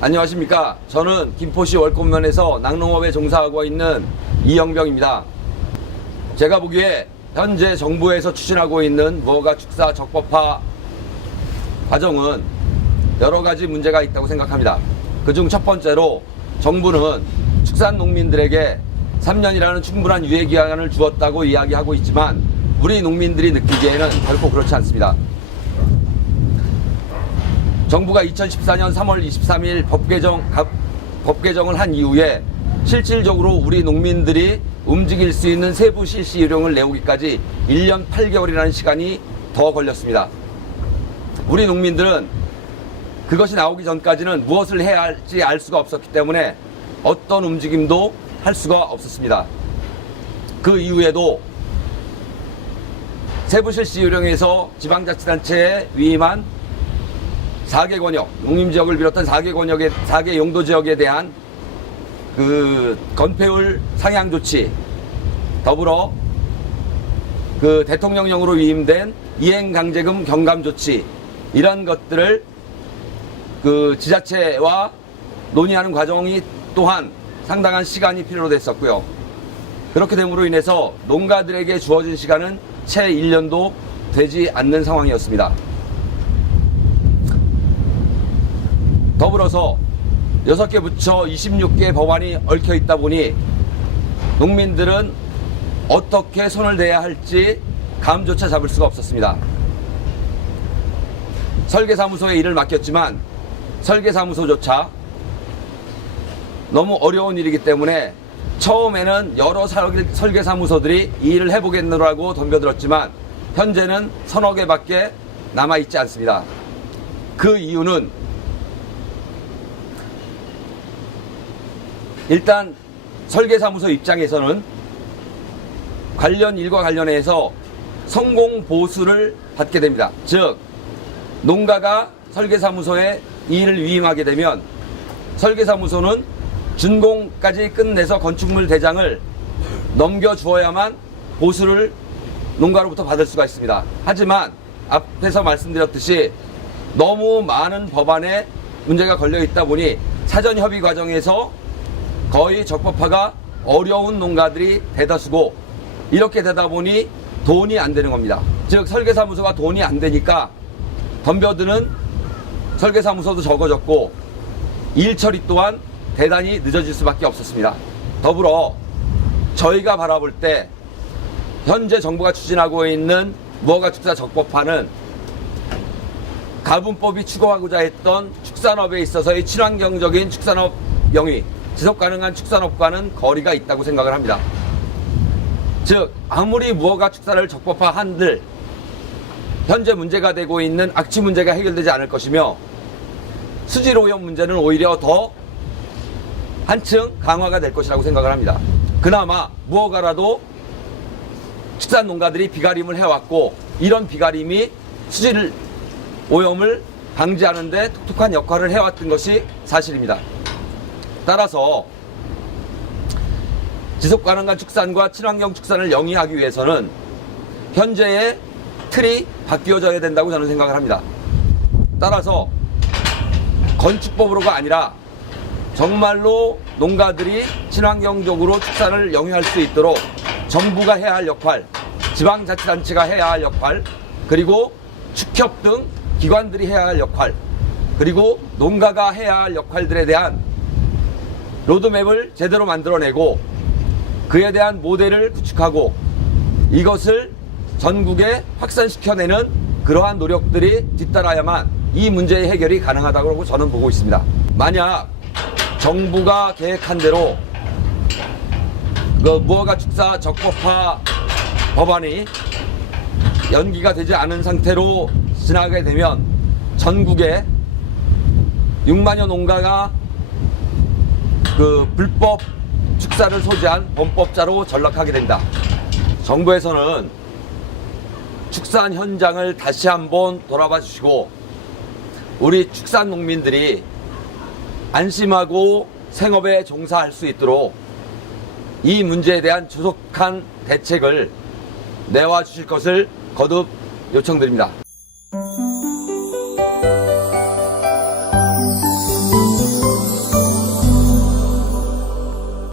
안녕하십니까. 저는 김포시 월권면에서 낙농업에 종사하고 있는 이영병입니다. 제가 보기에 현재 정부에서 추진하고 있는 무허가 축사 적법화 과정은 여러 가지 문제가 있다고 생각합니다. 그중 첫 번째로 정부는 축산 농민들에게 3년이라는 충분한 유예기간을 주었다고 이야기하고 있지만 우리 농민들이 느끼기에는 결코 그렇지 않습니다. 정부가 2014년 3월 23일 법 개정을 한 이후에 실질적으로 우리 농민들이 움직일 수 있는 세부 실시 요령을 내오기까지 1년 8개월이라는 시간이 더 걸렸습니다. 우리 농민들은 그것이 나오기 전까지는 무엇을 해야 할지 알 수가 없었기 때문에 어떤 움직임도 할 수가 없었습니다. 그 이후에도 세부 실시 요령에서 지방자치단체에 위임한 4개 권역, 농림지역을 비롯한 4개 용도 지역에 대한 건폐율 상향 조치, 더불어 대통령령으로 위임된 이행강제금 경감 조치, 이런 것들을 지자체와 논의하는 과정이 또한 상당한 시간이 필요로 됐었고요. 그렇게 됨으로 인해서 농가들에게 주어진 시간은 채 1년도 되지 않는 상황이었습니다. 더불어서 6개 부처 26개 법안이 얽혀 있다 보니 농민들은 어떻게 손을 대야 할지 감조차 잡을 수가 없었습니다. 설계사무소에 일을 맡겼지만 설계사무소조차 너무 어려운 일이기 때문에 처음에는 여러 설계사무소들이 이 일을 해보겠노라고 덤벼들었지만 현재는 서너 개밖에 남아있지 않습니다. 그 이유는 일단 설계사무소 입장에서는 관련 일과 관련해서 성공 보수를 받게 됩니다. 즉 농가가 설계사무소에 이 일을 위임하게 되면 설계사무소는 준공까지 끝내서 건축물 대장을 넘겨주어야만 보수를 농가로부터 받을 수가 있습니다. 하지만 앞에서 말씀드렸듯이 너무 많은 법안에 문제가 걸려 있다 보니 사전 협의 과정에서 거의 적법화가 어려운 농가들이 대다수고, 이렇게 되다 보니 돈이 안 되는 겁니다. 즉 설계사무소가 돈이 안 되니까 덤벼드는 설계사무소도 적어졌고 일 처리 또한 대단히 늦어질 수밖에 없었습니다. 더불어 저희가 바라볼 때 현재 정부가 추진하고 있는 무허가 축사 적법화는 가분법이 추구하고자 했던 축산업에 있어서의 친환경적인 축산업 영위, 지속가능한 축산업과는 거리가 있다고 생각을 합니다. 즉 아무리 무허가 축사를 적법화 한들 현재 문제가 되고 있는 악취 문제가 해결되지 않을 것이며 수질 오염 문제는 오히려 더 한층 강화가 될 것이라고 생각을 합니다. 그나마 무허가라도 축산 농가들이 비가림을 해왔고 이런 비가림이 수질 오염을 방지하는 데 톡톡한 역할을 해왔던 것이 사실입니다. 따라서 지속가능한 축산과 친환경 축산을 영위하기 위해서는 현재의 틀이 바뀌어져야 된다고 저는 생각을 합니다. 따라서 건축법으로가 아니라 정말로 농가들이 친환경적으로 축산을 영위할 수 있도록 정부가 해야 할 역할, 지방자치단체가 해야 할 역할, 그리고 축협 등 기관들이 해야 할 역할, 그리고 농가가 해야 할 역할들에 대한 로드맵을 제대로 만들어내고 그에 대한 모델을 구축하고 이것을 전국에 확산시켜내는 그러한 노력들이 뒤따라야만 이 문제의 해결이 가능하다고 저는 보고 있습니다. 만약 정부가 계획한 대로 무허가 축사 적법화 법안이 연기가 되지 않은 상태로 지나가게 되면 전국에 6만여 농가가 불법 축사를 소지한 범법자로 전락하게 된다. 정부에서는 축산 현장을 다시 한번 돌아봐 주시고 우리 축산 농민들이 안심하고 생업에 종사할 수 있도록 이 문제에 대한 조속한 대책을 내와 주실 것을 거듭 요청드립니다.